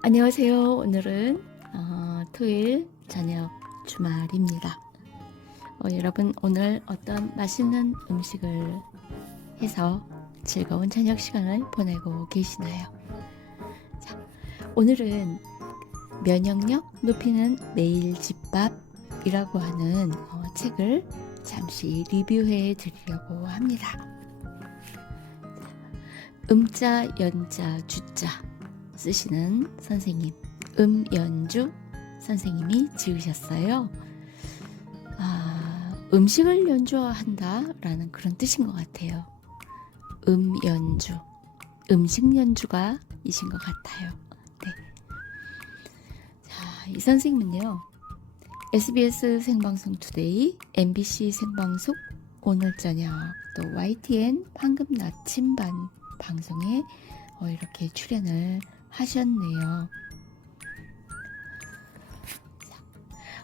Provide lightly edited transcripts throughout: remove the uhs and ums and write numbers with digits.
안녕하세요. 오늘은 토요일 저녁 주말입니다. 여러분 오늘 어떤 맛있는 음식을 해서 즐거운 저녁 시간을 보내고 계시나요? 자, 오늘은 면역력 높이는 매일집밥이라고 하는 책을 잠시 리뷰해 드리려고 합니다. 음자, 연자, 주자 쓰시는 선생님, 음연주 선생님이 지으셨어요. 음식을 연주한다 라는 그런 뜻인 것 같아요. 음연주, 음식 연주가 이신 것 같아요. 네. 자, 이 선생님은요, SBS 생방송 투데이, MBC 생방송 오늘 저녁, 또 YTN 황금 나침반 방송에 이렇게 출연을 하셨네요.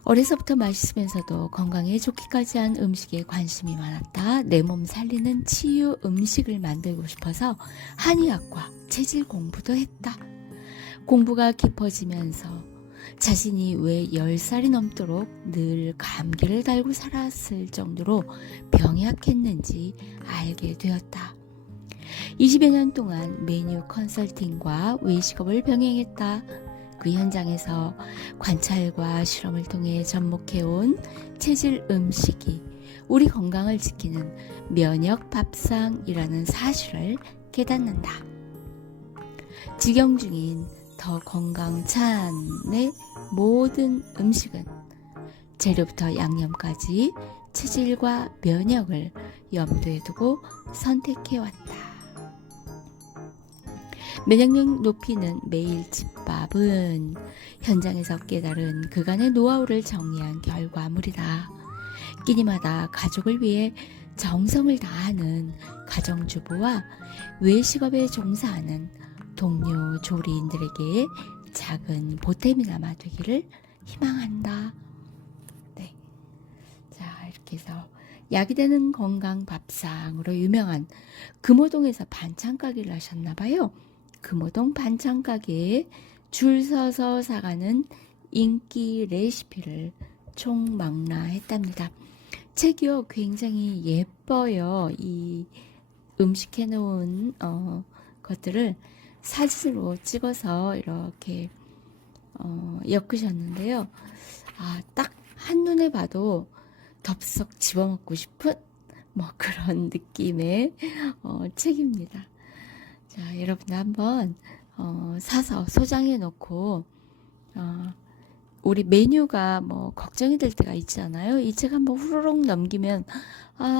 어려서부터 맛있으면서도 건강에 좋기까지 한 음식에 관심이 많았다. 내 몸 살리는 치유 음식을 만들고 싶어서 한의학과 체질 공부도 했다. 공부가 깊어지면서 자신이 왜 10살이 넘도록 늘 감기를 달고 살았을 정도로 병약했는지 알게 되었다. 20여 년 동안 메뉴 컨설팅과 외식업을 병행했다. 그 현장에서 관찰과 실험을 통해 접목해온 체질 음식이 우리 건강을 지키는 면역 밥상이라는 사실을 깨닫는다. 직영 중인 더 건강찬의 모든 음식은 재료부터 양념까지 체질과 면역을 염두에 두고 선택해왔다. 면역력 높이는 매일 집밥은 현장에서 깨달은 그간의 노하우를 정리한 결과물이다. 끼니마다 가족을 위해 정성을 다하는 가정주부와 외식업에 종사하는 동료 조리인들에게 작은 보탬이나마 되기를 희망한다. 네. 자, 이렇게 해서 약이 되는 건강 밥상으로 유명한 금호동에서 반찬 가게를 하셨나봐요. 금호동 반찬 가게에 줄 서서 사가는 인기 레시피를 총망라했답니다. 책이요 굉장히 예뻐요. 이 음식 해놓은 것들을 사진으로 찍어서 이렇게 엮으셨는데요. 딱 한눈에 봐도 덥석 집어먹고 싶은 그런 느낌의 책입니다. 자, 여러분 한번 사서 소장해 놓고 우리 메뉴가 걱정이 될 때가 있잖아요. 이 책 한번 후루룩 넘기면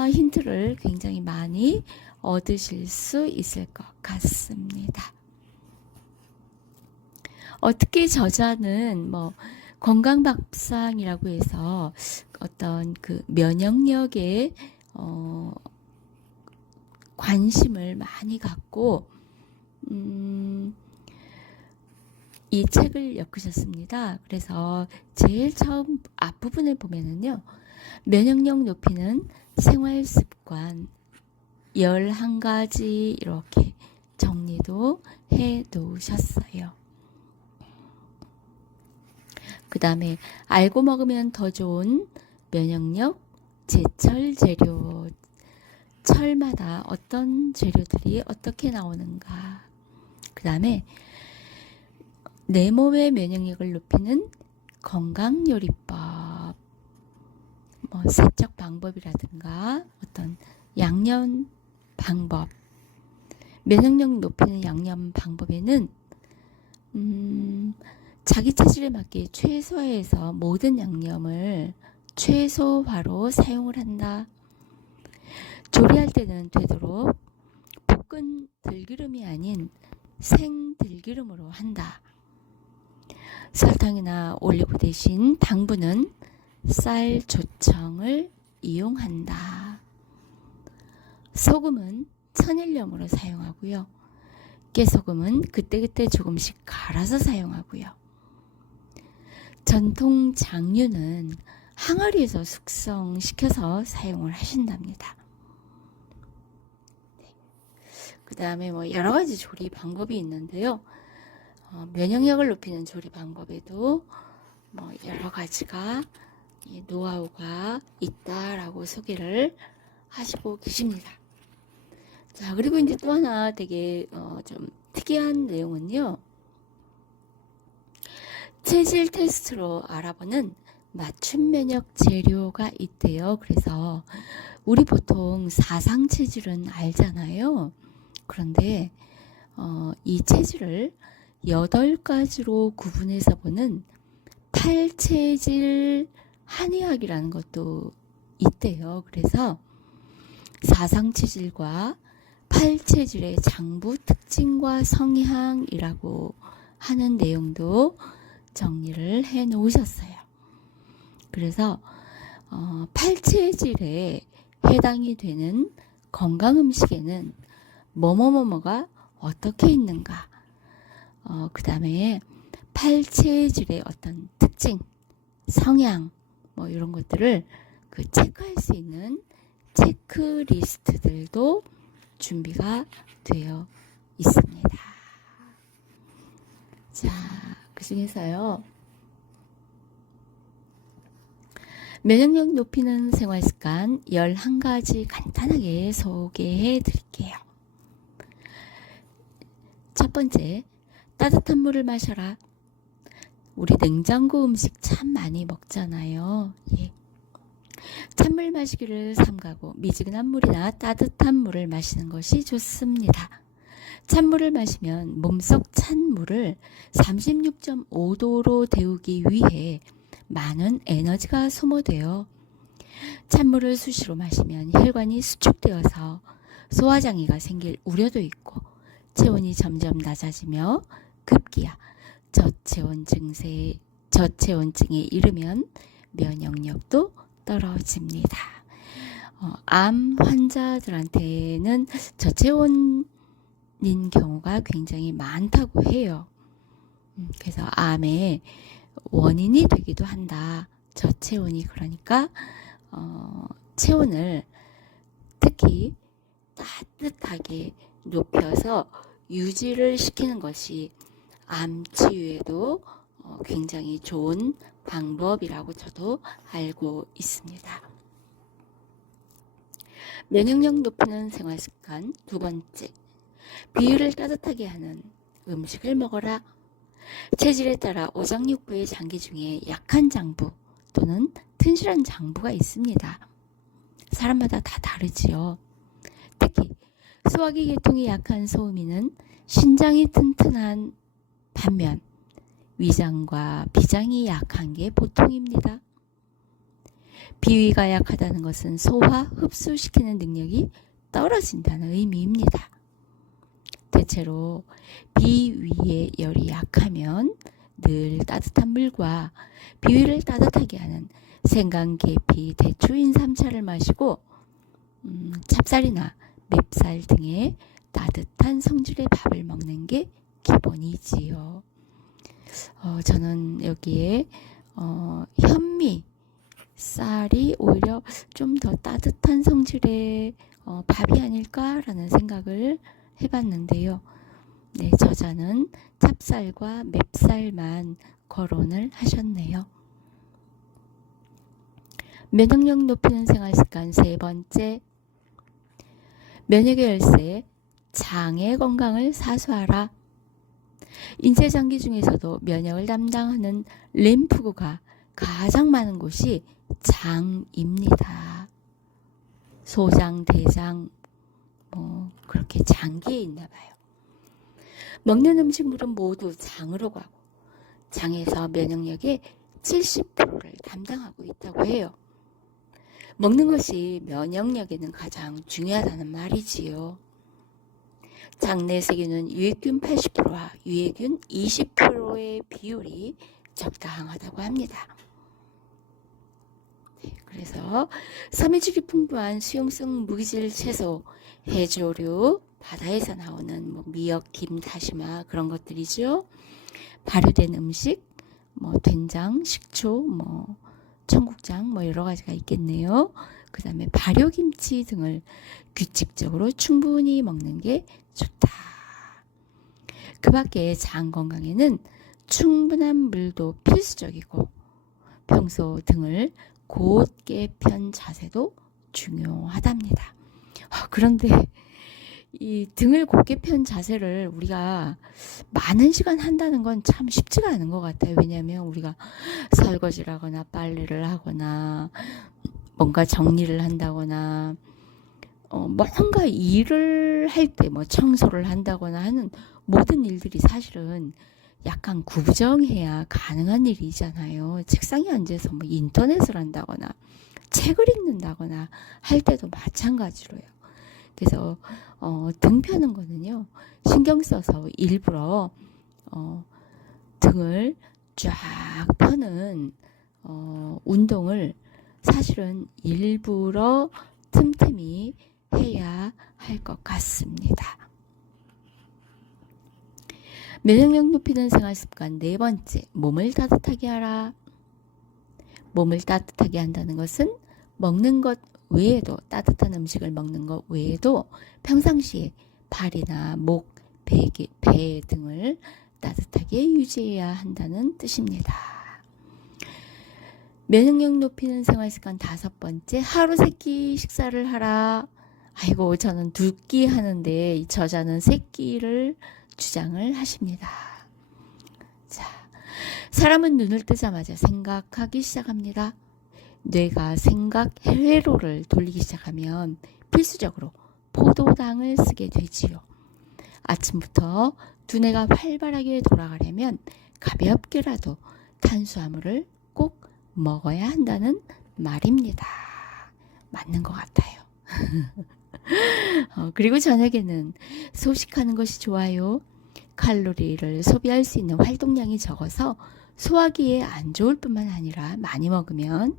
힌트를 굉장히 많이 얻으실 수 있을 것 같습니다. 특히 저자는 건강밥상이라고 해서 어떤 그 면역력에 관심을 많이 갖고 이 책을 엮으셨습니다. 그래서 제일 처음 앞부분을 보면은요, 면역력 높이는 생활습관 11가지 이렇게 정리도 해 놓으셨어요. 그 다음에 알고 먹으면 더 좋은 면역력 제철 재료, 철마다 어떤 재료들이 어떻게 나오는가. 그 다음에 내 몸의 면역력을 높이는 건강요리법, 세척 방법이라든가 어떤 양념 방법, 면역력 높이는 양념 방법에는 자기 체질에 맞게 최소화해서 모든 양념을 최소화로 사용을 한다. 조리할 때는 되도록 볶은 들기름이 아닌 생들기름으로 한다. 설탕이나 올리브 대신 당분은 쌀 조청을 이용한다. 소금은 천일염으로 사용하고요. 깨소금은 그때그때 조금씩 갈아서 사용하고요. 전통 장류는 항아리에서 숙성시켜서 사용을 하신답니다. 그 다음에 여러 가지 조리 방법이 있는데요. 면역력을 높이는 조리 방법에도 여러 가지가 노하우가 있다라고 소개를 하시고 계십니다. 자, 그리고 이제 또 하나 되게 좀 특이한 내용은요. 체질 테스트로 알아보는 맞춤 면역 재료가 있대요. 그래서 우리 보통 사상 체질은 알잖아요. 그런데 이 체질을 8가지로 구분해서 보는 8체질 한의학이라는 것도 있대요. 그래서 사상 체질과 8체질의 장부 특징과 성향이라고 하는 내용도 정리를 해 놓으셨어요. 그래서 8체질에 해당이 되는 건강 음식에는 뭐뭐뭐뭐가 어떻게 있는가, 그 다음에 8체질의 어떤 특징, 성향 이런 것들을 체크할 수 있는 체크리스트들도 준비가 되어 있습니다. 자, 그 중에서요. 면역력 높이는 생활습관 11가지 간단하게 소개해 드릴게요. 첫 번째, 따뜻한 물을 마셔라. 우리 냉장고 음식 참 많이 먹잖아요. 예. 찬물 마시기를 삼가고 미지근한 물이나 따뜻한 물을 마시는 것이 좋습니다. 찬물을 마시면 몸속 찬물을 36.5도로 데우기 위해 많은 에너지가 소모되어 찬물을 수시로 마시면 혈관이 수축되어서 소화장애가 생길 우려도 있고 체온이 점점 낮아지며 급기야 저체온증에 이르면 면역력도 떨어집니다. 암 환자들한테는 저체온인 경우가 굉장히 많다고 해요. 그래서 암의 원인이 되기도 한다. 저체온이. 그러니까 체온을 특히 따뜻하게 높여서 유지를 시키는 것이 암 치유에도 굉장히 좋은 방법이라고 저도 알고 있습니다. 면역력 높이는 생활습관 두 번째, 비위를 따뜻하게 하는 음식을 먹어라. 체질에 따라 오장육부의 장기 중에 약한 장부 또는 튼실한 장부가 있습니다. 사람마다 다 다르지요. 특히 소화기 계통이 약한 소음인은 신장이 튼튼한 반면 위장과 비장이 약한 게 보통입니다. 비위가 약하다는 것은 소화, 흡수시키는 능력이 떨어진다는 의미입니다. 대체로 비위의 열이 약하면 늘 따뜻한 물과 비위를 따뜻하게 하는 생강, 계피, 대추, 인삼차를 마시고 찹쌀이나 맵쌀 등의 따뜻한 성질의 밥을 먹는 게 기본이지요. 저는 여기에 현미 쌀이 오히려 좀 더 따뜻한 성질의 밥이 아닐까라는 생각을 해봤는데요. 네, 저자는 찹쌀과 맵쌀만 거론을 하셨네요. 면역력 높이는 생활습관 세 번째, 면역의 열쇠, 장의 건강을 사수하라. 인체장기 중에서도 면역을 담당하는 림프구가 가장 많은 곳이 장입니다. 소장, 대장, 그렇게 장기에 있나 봐요. 먹는 음식물은 모두 장으로 가고 장에서 면역력의 70%를 담당하고 있다고 해요. 먹는 것이 면역력에는 가장 중요하다는 말이지요. 장내 세균은 유해균 80%와 유해균 20%의 비율이 적당하다고 합니다. 그래서 섬유질이 풍부한 수용성 무기질 채소, 해조류, 바다에서 나오는 미역, 김, 다시마 그런 것들이죠. 발효된 음식, 된장, 식초, 청국장 여러 가지가 있겠네요. 그 다음에 발효김치 등을 규칙적으로 충분히 먹는 게 좋다. 그 밖에 장 건강에는 충분한 물도 필수적이고 평소 등을 곧게 편 자세도 중요하답니다. 그런데 이 등을 곧게 편 자세를 우리가 많은 시간 한다는 건 참 쉽지가 않은 것 같아요. 왜냐하면 우리가 설거지를 하거나 빨래를 하거나 뭔가 정리를 한다거나 뭔가 일을 할 때 뭐 청소를 한다거나 하는 모든 일들이 사실은 약간 구부정해야 가능한 일이잖아요. 책상에 앉아서 뭐 인터넷을 한다거나 책을 읽는다거나 할 때도 마찬가지로요. 그래서 등 펴는 거는요, 신경 써서 일부러 등을 쫙 펴는 운동을 사실은 일부러 틈틈이 해야 할 것 같습니다. 면역력 높이는 생활습관 네 번째, 몸을 따뜻하게 하라. 몸을 따뜻하게 한다는 것은 먹는 것 외에도, 따뜻한 음식을 먹는 것 외에도 평상시에 발이나 목, 배 등을 따뜻하게 유지해야 한다는 뜻입니다. 면역력 높이는 생활습관 다섯 번째, 하루 3끼 식사를 하라. 아이고, 저는 2끼 하는데 이 저자는 3끼를 주장을 하십니다. 자, 사람은 눈을 뜨자마자 생각하기 시작합니다. 뇌가 생각 회로를 돌리기 시작하면 필수적으로 포도당을 쓰게 되지요. 아침부터 두뇌가 활발하게 돌아가려면 가볍게라도 탄수화물을 꼭 먹어야 한다는 말입니다. 맞는 것 같아요. 그리고 저녁에는 소식하는 것이 좋아요. 칼로리를 소비할 수 있는 활동량이 적어서 소화기에 안 좋을 뿐만 아니라, 많이 먹으면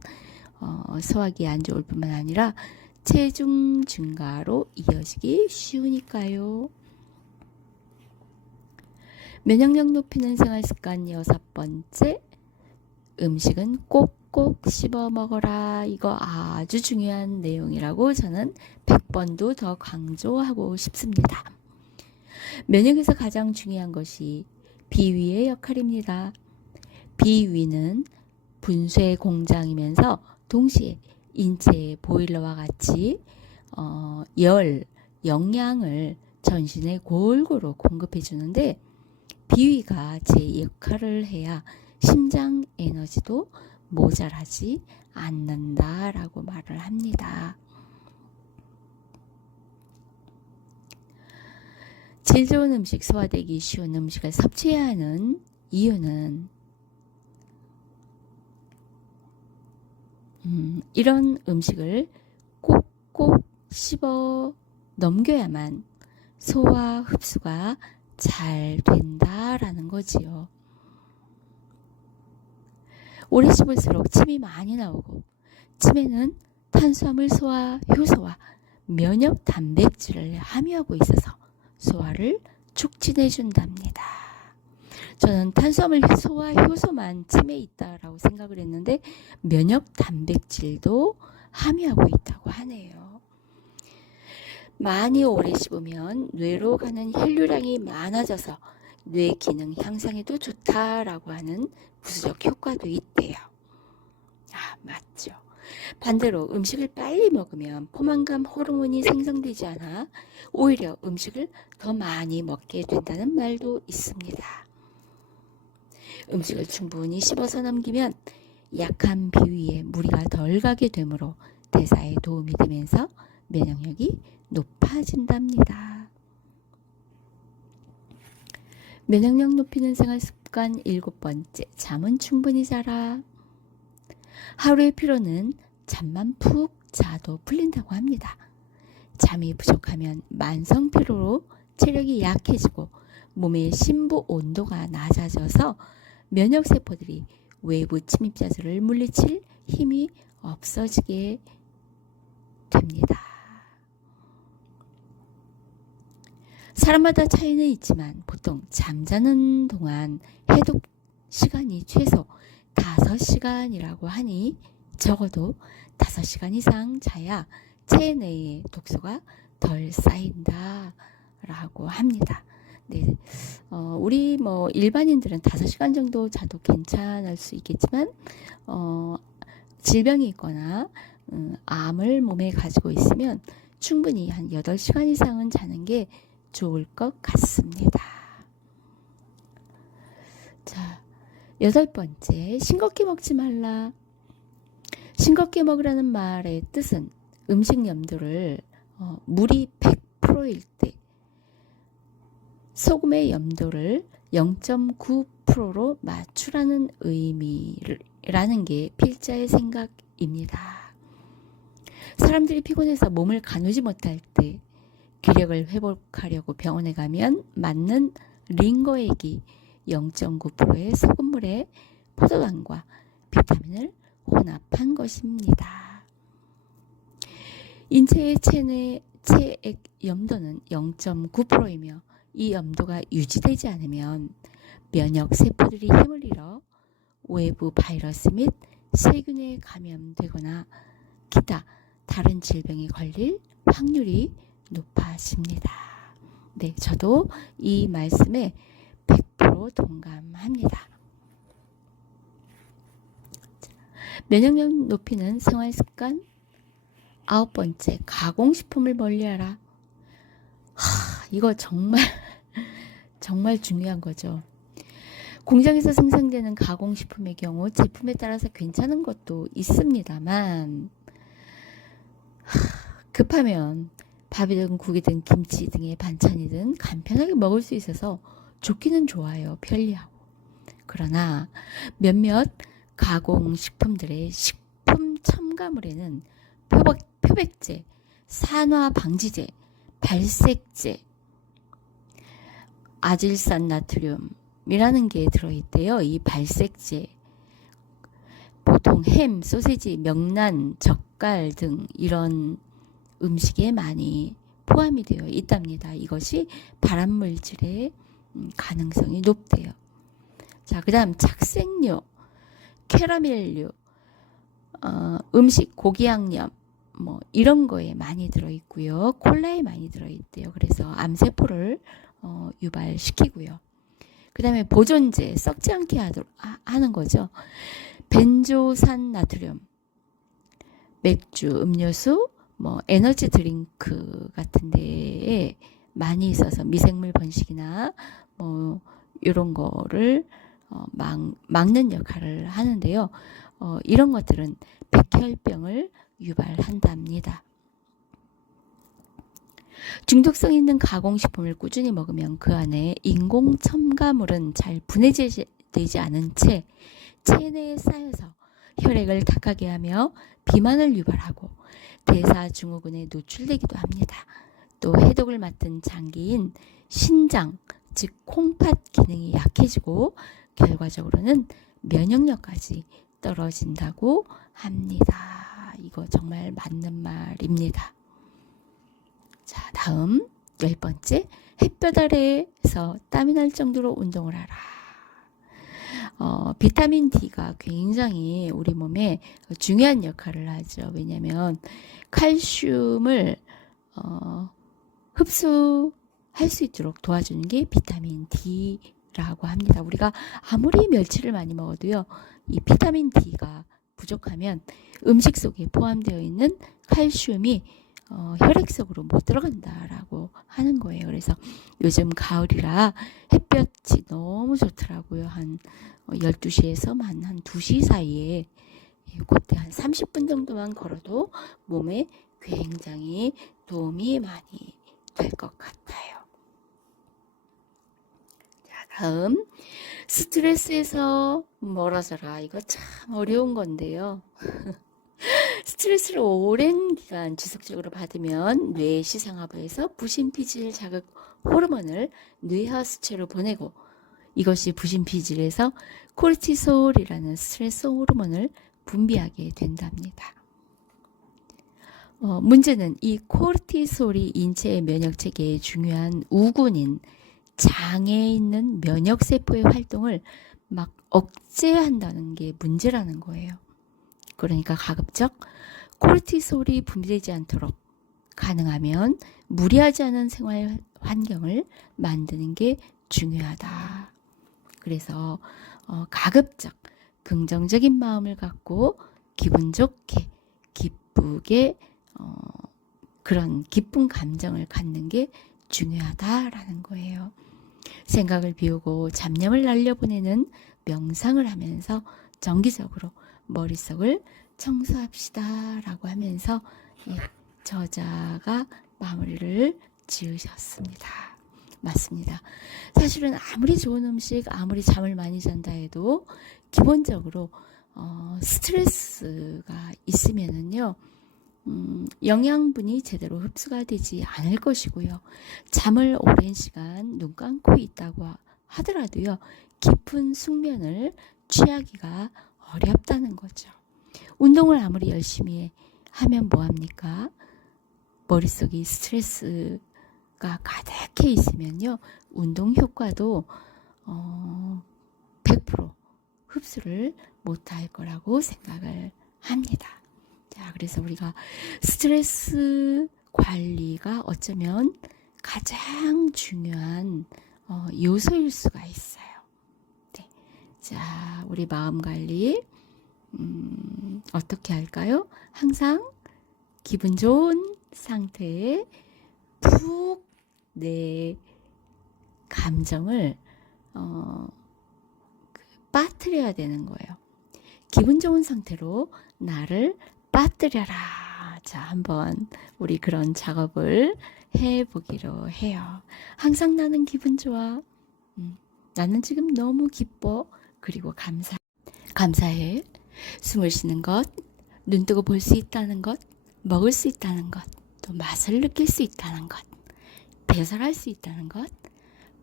소화기에 안 좋을 뿐만 아니라 체중 증가로 이어지기 쉬우니까요. 면역력 높이는 생활습관 여섯 번째, 음식은 꼭꼭 씹어 먹어라. 이거 아주 중요한 내용이라고 저는 100번도 더 강조하고 싶습니다. 면역에서 가장 중요한 것이 비위의 역할입니다. 비위는 분쇄 공장이면서 동시에 인체의 보일러와 같이 영양을 전신에 골고루 공급해 주는데, 비위가 제 역할을 해야 심장 에너지도 모자라지 않는다라고 말을 합니다. 질 좋은 음식, 소화되기 쉬운 음식을 섭취해야 하는 이유는 이런 음식을 꼭꼭 씹어 넘겨야만 소화 흡수가 잘 된다라는 거지요. 오래 씹을수록 침이 많이 나오고, 침에는 탄수화물 소화 효소와 면역 단백질을 함유하고 있어서 소화를 촉진해 준답니다. 저는 탄수화물 소화 효소만 침에 있다라고 생각을 했는데 면역 단백질도 함유하고 있다고 하네요. 많이 오래 씹으면 뇌로 가는 혈류량이 많아져서 뇌 기능 향상에도 좋다라고 하는 부수적 효과도 있대요. 맞죠. 반대로 음식을 빨리 먹으면 포만감 호르몬이 생성되지 않아 오히려 음식을 더 많이 먹게 된다는 말도 있습니다. 음식을 충분히 씹어서 넘기면 약한 비위에 무리가 덜 가게 되므로 대사에 도움이 되면서 면역력이 높아진답니다. 면역력 높이는 생활습관 7번째, 잠은 충분히 자라. 하루의 피로는 잠만 푹 자도 풀린다고 합니다. 잠이 부족하면 만성 피로로 체력이 약해지고 몸의 심부 온도가 낮아져서 면역세포들이 외부 침입자들을 물리칠 힘이 없어지게 됩니다. 사람마다 차이는 있지만 보통 잠자는 동안 해독 시간이 최소 5시간이라고 하니 적어도 5시간 이상 자야 체내의 독소가 덜 쌓인다 라고 합니다. 네, 우리 뭐 일반인들은 5시간 정도 자도 괜찮을 수 있겠지만 질병이 있거나 암을 몸에 가지고 있으면 충분히 한 8시간 이상은 자는 게 좋을 것 같습니다. 자, 8번째, 싱겁게 먹지 말라. 싱겁게 먹으라는 말의 뜻은 음식 염도를 물이 100%일 때 소금의 염도를 0.9%로 맞추라는 의미라는 게 필자의 생각입니다. 사람들이 피곤해서 몸을 가누지 못할 때 기력을 회복하려고 병원에 가면 맞는 링거액이 0.9%의 소금물에 포도당과 비타민을 혼합한 것입니다. 인체의 체액 염도는 0.9%이며 이 염도가 유지되지 않으면 면역 세포들이 힘을 잃어 외부 바이러스 및 세균에 감염되거나 기타 다른 질병에 걸릴 확률이 높아집니다. 네, 저도 이 말씀에 100% 동감합니다. 면역력 높이는 생활습관 9번째, 가공식품을 멀리하라. 이거 정말 중요한 거죠. 공장에서 생산되는 가공식품의 경우 제품에 따라서 괜찮은 것도 있습니다만 급하면 밥이든 국이든 김치 등의 반찬이든 간편하게 먹을 수 있어서 좋기는 좋아요. 편리하고. 그러나 몇몇 가공식품들의 식품 첨가물에는 표백제, 산화방지제, 발색제, 아질산 나트륨이라는 게 들어있대요. 이 발색제, 보통 햄, 소세지, 명란, 젓갈 등 이런 음식에 많이 포함이 되어 있답니다. 이것이 발암물질의 가능성이 높대요. 자, 그 다음 착색류, 캐러멜류, 음식, 고기 양념, 뭐 이런 거에 많이 들어있고요. 콜라에 많이 들어있대요. 그래서 암세포를 유발시키고요. 그 다음에 보존제, 썩지 않게 하는 거죠. 벤조산 나트륨, 맥주, 음료수, 뭐 에너지 드링크 같은 데에 많이 있어서 미생물 번식이나 뭐 이런 거를 막는 역할을 하는데요. 이런 것들은 백혈병을 유발한답니다. 중독성 있는 가공식품을 꾸준히 먹으면 그 안에 인공 첨가물은 잘 분해되지 않은 채 체내에 쌓여서 혈액을 탁하게 하며 비만을 유발하고 대사증후군에 노출되기도 합니다. 또 해독을 맡은 장기인 신장, 즉 콩팥 기능이 약해지고 결과적으로는 면역력까지 떨어진다고 합니다. 이거 정말 맞는 말입니다. 자, 다음 10번째, 햇볕 아래에서 땀이 날 정도로 운동을 하라. 비타민 D가 굉장히 우리 몸에 중요한 역할을 하죠. 왜냐하면 칼슘을 흡수할 수 있도록 도와주는 게 비타민 D라고 합니다. 우리가 아무리 멸치를 많이 먹어도요, 이 비타민 D가 부족하면 음식 속에 포함되어 있는 칼슘이 혈액 속으로 못 들어간다라고 하는 거예요. 그래서 요즘 가을이라 햇볕이 너무 좋더라고요. 한 12시에서 한 2시 사이에 그때 한 30분 정도만 걸어도 몸에 굉장히 도움이 많이 될 것 같아요. 자, 다음 스트레스에서 멀어져라. 이거 참 어려운 건데요. 스트레스를 오랜 기간 지속적으로 받으면 뇌 시상하부에서 부신피질 자극 호르몬을 뇌하 수체로 보내고 이것이 부신피질에서 코르티솔이라는 스트레스 호르몬을 분비하게 된답니다. 문제는 이 코르티솔이 인체의 면역체계에 중요한 우군인 장에 있는 면역세포의 활동을 막 억제한다는 게 문제라는 거예요. 그러니까 가급적 코르티솔이 분비되지 않도록 가능하면 무리하지 않은 생활 환경을 만드는 게 중요하다. 그래서 가급적 긍정적인 마음을 갖고 기분 좋게 기쁘게 그런 기쁜 감정을 갖는 게 중요하다라는 거예요. 생각을 비우고 잡념을 날려보내는 명상을 하면서 정기적으로 머릿속을 청소합시다 라고 하면서 저자가 마무리를 지으셨습니다. 맞습니다. 사실은 아무리 좋은 음식, 아무리 잠을 많이 잔다 해도 기본적으로 스트레스가 있으면은요, 영양분이 제대로 흡수가 되지 않을 것이고요. 잠을 오랜 시간 눈 감고 있다고 하더라도요, 깊은 숙면을 취하기가 어렵다는 거죠. 운동을 아무리 열심히 하면 뭐합니까? 머릿속이 스트레스가 가득해 있으면요, 운동 효과도 100% 흡수를 못할 거라고 생각을 합니다. 자, 그래서 우리가 스트레스 관리가 어쩌면 가장 중요한 요소일 수가 있어요. 네. 자, 우리 마음 관리 어떻게 할까요? 항상 기분 좋은 상태에 푹 내 감정을 빠뜨려야 되는 거예요. 기분 좋은 상태로 나를 빠뜨려라. 자, 한번 우리 그런 작업을 해보기로 해요. 항상 나는 기분 좋아. 나는 지금 너무 기뻐. 그리고 감사해. 숨을 쉬는 것, 눈 뜨고 볼 수 있다는 것, 먹을 수 있다는 것, 또 맛을 느낄 수 있다는 것, 배설할 수 있다는 것,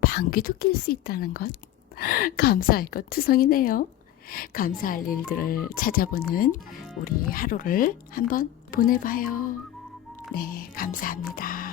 방귀도 낄 수 있다는 것. 감사할 것 투성이네요. 감사할 일들을 찾아보는 우리 하루를 한번 보내봐요. 네, 감사합니다.